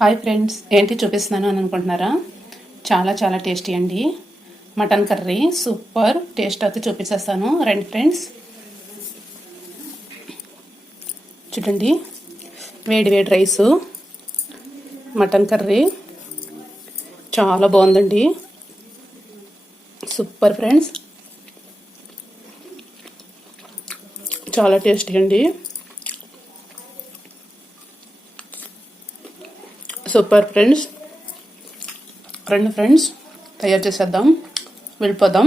Hi friends, ఏంటి చూపిస్తున్నాను అని అనుకుంటున్నారా? చాలా చాలా టేస్టీ అండి. మటన్ కర్రీ సూపర్ టేస్ట్ అయితే చూపించేస్తాను. రండి ఫ్రెండ్స్, చూడండి. వేడి వేడి రైసు, మటన్ కర్రీ చాలా బాగుందండి. సూపర్ ఫ్రెండ్స్, చాలా టేస్టీ అండి. సూపర్ ఫ్రెండ్స్, రండి ఫ్రెండ్స్ తయారు చేసేద్దాం, వెళ్ళిపోదాం.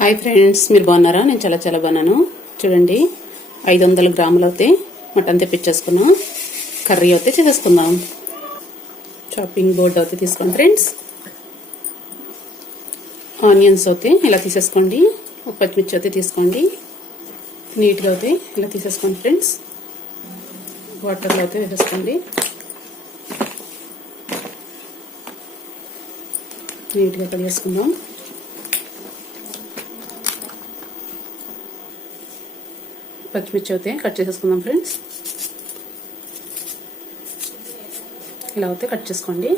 హాయ్ ఫ్రెండ్స్, మీరు బాగున్నారా? నేను చాలా చాలా బాగున్నాను. చూడండి, 500 గ్రాములు అయితే మటన్ తెప్పించేసుకున్నాం. కర్రీ అయితే చేసేసుకుందాం. చాపింగ్ బోర్డ్ అయితే తీసుకోండి ఫ్రెండ్స్. ఆనియన్స్ అయితే ఇలా తీసేసుకోండి. పచ్చిమిర్చి అయితే తీసుకోండి. నీట్గా అయితే ఇలా తీసేసుకోండి ఫ్రెండ్స్. వాటర్లో అయితే వేసేసుకోండి. నీట్గా కడిగేసుకుందాం. పచ్చిమిర్చి అయితే కట్ చేసేసుకుందాం ఫ్రెండ్స్. ఇలా అయితే కట్ చేసుకోండి.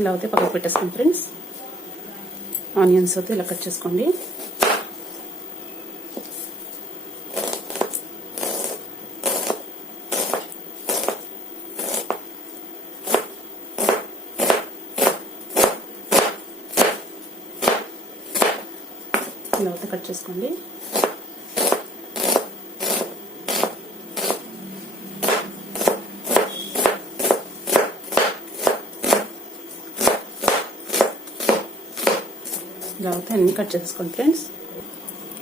ఇలా అయితే పక్కకు పెట్టేసుకోండి ఫ్రెండ్స్. ఆనియన్స్ అయితే ఇలా కట్ చేసుకోండి. ఇలా అయితే కట్ చేసుకోండి. ఇలా అయితే అన్నీ కట్ చేసేసుకోండి ఫ్రెండ్స్.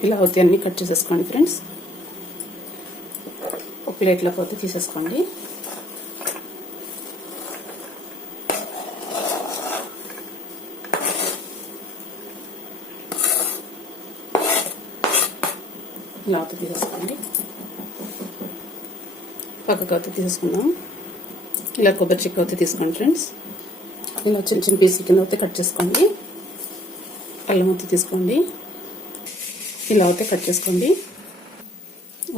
ఇలా అయితే అన్నీ కట్ చేసేసుకోండి ఫ్రెండ్స్. ఒక ప్లేట్లోకి అయితే తీసేసుకోండి. ఇలా అయితే తీసేసుకోండి. పక్కకు అయితే తీసేసుకుందాం. ఇలా కొబ్బరి చిక్క అయితే తీసుకోండి ఫ్రెండ్స్. ఇలా చిన్న చిన్న పీసుల కింద అయితే కట్ చేసుకోండి. అల్లం అయితే తీసుకోండి. ఇలా అయితే కట్ చేసుకోండి.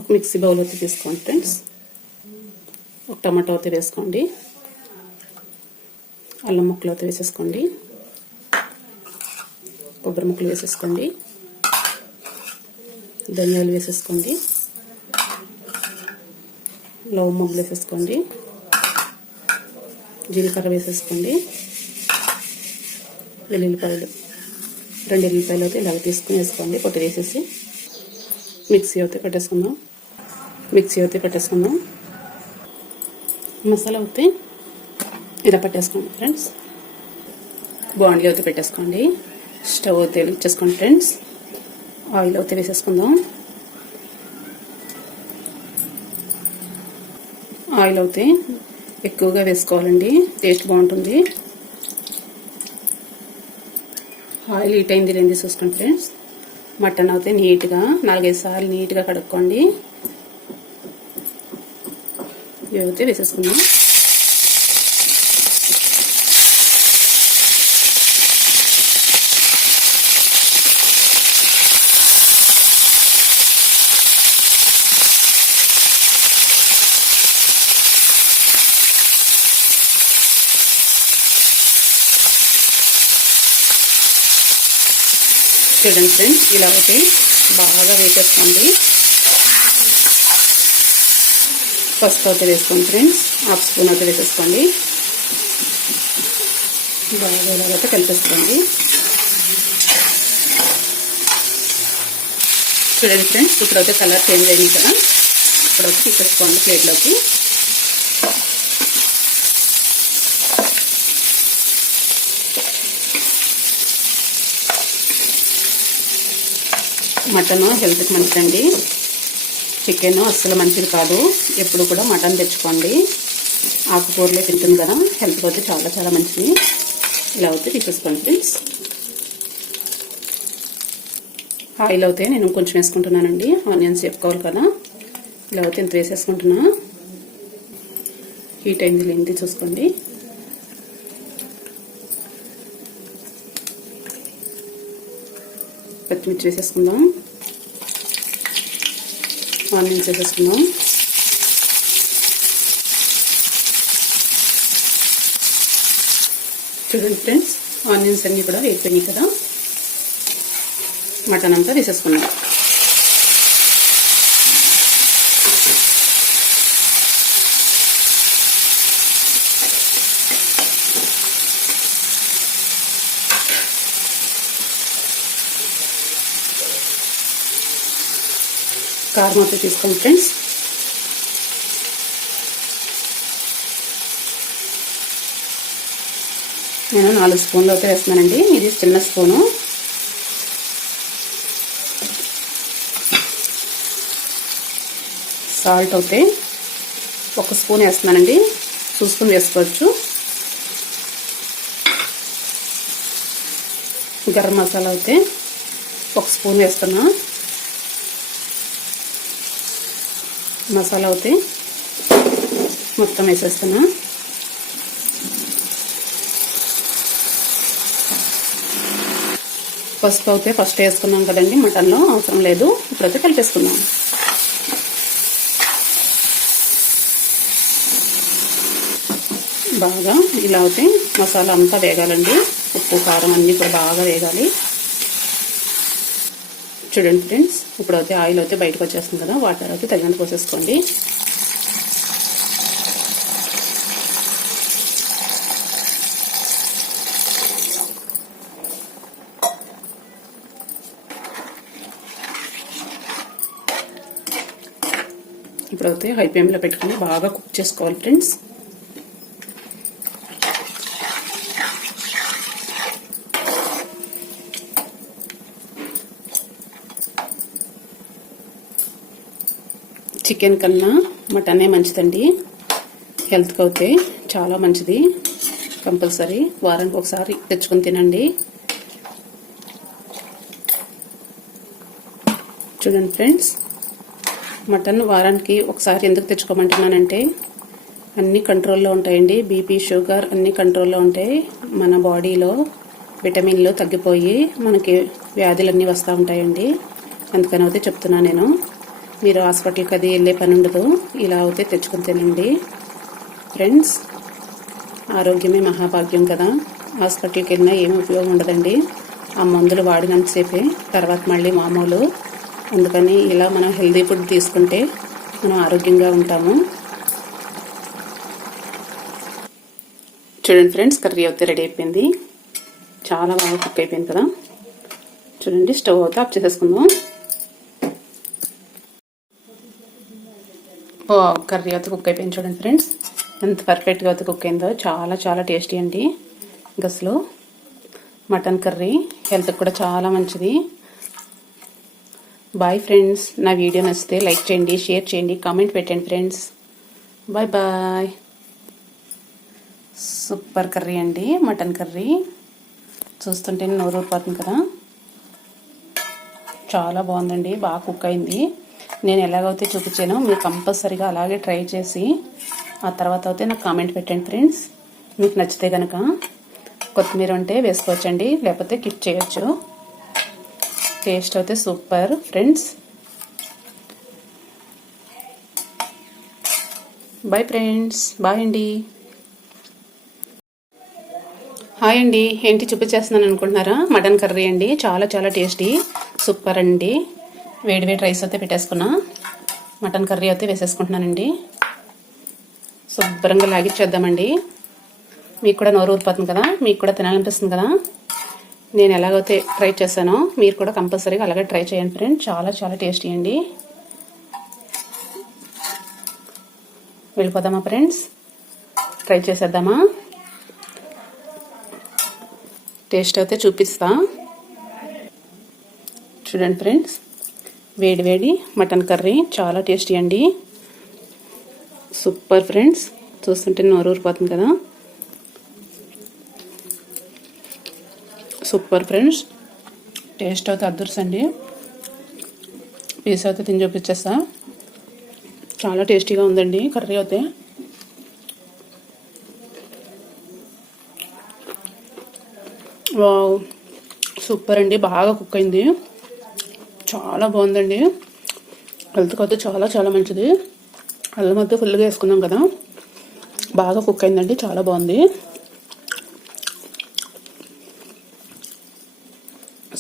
ఒక మిక్సీ బౌల్ అయితే తీసుకోండి ఫ్రెండ్స్. ఒక టమాటో అయితే వేసుకోండి. అల్లం ముక్కలు అయితే వేసేసుకోండి. కొబ్బరి ముక్కలు వేసేసుకోండి. ధనియాలు వేసేసుకోండి. లవంగాలు వేసేసుకోండి. జీలకర్ర వేసేసుకోండి. వెల్లుల్లిపాయలు 2 ఎల్లిపాయలు అయితే ఇలా తీసుకుని వేసుకోండి. పొట్టు వేసేసి మిక్సీ అయితే పెట్టేసుకుందాం. మసాలా అయితే ఇలా పెట్టేసుకోండి ఫ్రెండ్స్. బాండీ అయితే పెట్టేసుకోండి. స్టవ్ అయితే వెలిగించేసుకోండి ఫ్రెండ్స్. ఆయిల్ అయితే వేసేసుకుందాం. ఆయిల్ అయితే ఎక్కువగా వేసుకోవాలండి, టేస్ట్ బాగుంటుంది. ఆయిల్ హీట్ అయింది లేని చూసుకోండి ఫ్రెండ్స్. మటన్ అయితే నీట్గా 4-5 సార్లు నీట్గా కడుక్కోండి. ఇవైతే వేసేసుకుందాం. చూడండి ఫ్రెండ్స్, ఇలా అయితే బాగా వేసేసుకోండి. పసుపు అయితే వేసుకోండి ఫ్రెండ్స్. 1/2 స్పూన్ అయితే వేసేసుకోండి. బాగా ఇలాగైతే కలిపేసుకోండి. చూడండి ఫ్రెండ్స్, ఇప్పుడైతే కలర్ చేంజ్ అయింది కదా. ఇప్పుడైతే తీసేసుకోండి ప్లేట్లోకి. మటన్ హెల్త్కి మంచిదండి. చికెన్ అస్సలు మంచిది కాదు. ఎప్పుడు కూడా మటన్ తెచ్చుకోండి. ఆకుకూరలే తింటుంది కదా, హెల్త్కి అయితే చాలా చాలా మంచిది. ఇలా అయితే తీసేసుకోండి ఫ్రెండ్స్. ఆయిల్ అయితే నేను కొంచెం వేసుకుంటున్నానండి. ఆనియన్స్ చెప్పుకోవాలి కదా. ఇలా అయితే ఇంత వేసేసుకుంటున్నా. హీట్ అయింది లేనిది చూసుకోండి. పచ్చిమిర్చి వేసేసుకుందాం, ఆనియన్స్ వేసేసుకుందాం. చూడండి ఫ్రెండ్స్, ఆనియన్స్ అన్నీ కూడా వేగిపోయినాయి కదా. మటన్ అంతా వేసేసుకున్నాం. కారం అయితే తీసుకోండి ఫ్రెండ్స్. నేను 4 స్పూన్లు అయితే వేస్తున్నానండి. ఇది చిన్న స్పూను. సాల్ట్ అయితే 1 స్పూన్ వేస్తున్నానండి, చూసుకుని వేసుకోవచ్చు. గరం మసాలా అయితే 1 స్పూన్ వేస్తున్నా. మసాలా అయితే మొత్తం వేసేస్తున్నా. పసుపు అయితే ఫస్ట్ వేసుకున్నాం కదండి మటన్లో, అవసరం లేదు. ఇప్పుడైతే కలిపేసుకుందాం. బాగా ఇలా అయితే మసాలా అంతా వేగాలండి. ఉప్పు కారం అన్నీ కూడా బాగా వేగాలి. చూడండి ఫ్రెండ్స్, ఇప్పుడైతే ఆయిల్ అయితే బయటకు వచ్చేస్తుంది కదా. వాటర్ అయితే తగినంత పోసేసుకోండి. ఇప్పుడైతే హై ఫ్లేమ్లో పెట్టుకుని బాగా కుక్ చేసుకోవాలి ఫ్రెండ్స్. చికెన్ కన్నా మటనే మంచిదండి. హెల్త్కి అయితే చాలా మంచిది. కంపల్సరీ వారానికి ఒకసారి తెచ్చుకొని తినండి. చూడండి ఫ్రెండ్స్, మటన్ వారానికి ఒకసారి ఎందుకు తెచ్చుకోమంటున్నానంటే అన్నీ కంట్రోల్లో ఉంటాయండి. బీపీ, షుగర్ అన్నీ కంట్రోల్లో ఉంటాయి. మన బాడీలో విటమిన్లు తగ్గిపోయి మనకి వ్యాధులన్నీ వస్తూ ఉంటాయండి. అందుకని అయితే చెప్తున్నా నేను. మీరు హాస్పిటల్కి అది వెళ్ళే పని ఉండదు. ఇలా అయితే తెచ్చుకొని తినండి ఫ్రెండ్స్. ఆరోగ్యమే మహాభాగ్యం కదా. హాస్పిటల్కి వెళ్ళినా ఏమి ఉపయోగం ఉండదండి. ఆ మందులు వాడినంతసేపే, తర్వాత మళ్ళీ మామూలు. అందుకని ఇలా మనం హెల్దీ ఫుడ్ తీసుకుంటే మనం ఆరోగ్యంగా ఉంటాము. చూడండి ఫ్రెండ్స్, కర్రీ అయితే రెడీ అయిపోయింది. చాలా బాగా కుక్ అయిపోయింది కదా. చూడండి, స్టవ్ అయితే ఆఫ్ చేసేసుకుందాం. కర్రీ అయితే కుక్ అయిపోయింది. చూడండి ఫ్రెండ్స్, ఎంత పర్ఫెక్ట్గా అయితే కుక్ అయిందో. చాలా చాలా టేస్టీ అండి. అసలు మటన్ కర్రీ హెల్త్కి కూడా చాలా మంచిది. Bye friends. నా వీడియో నచ్చితే లైక్ చేయండి, షేర్ చేయండి, కామెంట్ పెట్టండి friends. Bye bye. Super curry అండి, మటన్ కర్రీ. చూస్తుంటే నోరు ఊరిపోతుంది కదా. చాలా బాగుందండి, బాగా కుక్ అయింది. నేను ఎలాగైతే చూపించానో మీరు కంపల్సరీగా అలాగే ట్రై చేసి ఆ తర్వాత అయితే నాకు కామెంట్ పెట్టండి ఫ్రెండ్స్. మీకు నచ్చితే కనుక కొత్తిమీర ఉంటే వేసుకోవచ్చండి, లేకపోతే కిప్ చేయొచ్చు. టేస్ట్ అయితే super friends. Bye friends. Bye అండి. హాయ్ అండి. ఏంటి చూపించేస్తున్నాను అనుకుంటున్నారా? మటన్ కర్రీ అండి, చాలా చాలా టేస్టీ సూపర్ అండి. వేడి వేడి రైస్ అయితే పెట్టేసుకున్నా. మటన్ కర్రీ అయితే వేసేసుకుంటున్నానండి. శుభ్రంగా లాగిచ్చేద్దామండి. మీకు కూడా నోరు ఊరిపోతుంది కదా, మీకు కూడా తినాలనిపిస్తుంది కదా. నేను ఎలాగైతే ట్రై చేశానో మీరు కూడా కంపల్సరీగా అలాగే ట్రై చేయండి ఫ్రెండ్స్. చాలా చాలా టేస్టీ అండి. వెళ్ళిపోదామా ఫ్రెండ్స్? ట్రై చేసేద్దామా? టేస్ట్ అయితే చూపిస్తా. చూడండి ఫ్రెండ్స్, వేడి వేడి మటన్ కర్రీ చాలా టేస్టీ అండి. Super friends. చూస్తుంటే నోరు ఊరిపోతుంది కదా. Super friends. టేస్ట్ అయితే అద్దుర్సండి. పీస్ అయితే తిని చూపించేస్తా. చాలా టేస్టీగా ఉందండి కర్రీ అయితే. వావ్, సూపర్ అండి, బాగా కుక్ అయింది. చాలా బాగుందండి. హెల్త్కి అయితే చాలా చాలా మంచిది. అల్లం అయితే ఫుల్గా వేసుకున్నాం కదా, బాగా కుక్ అయిందండి, చాలా బాగుంది.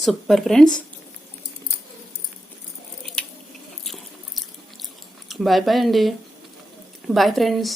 Super friends. బాయ్ బాయ్ అండి. Bye friends.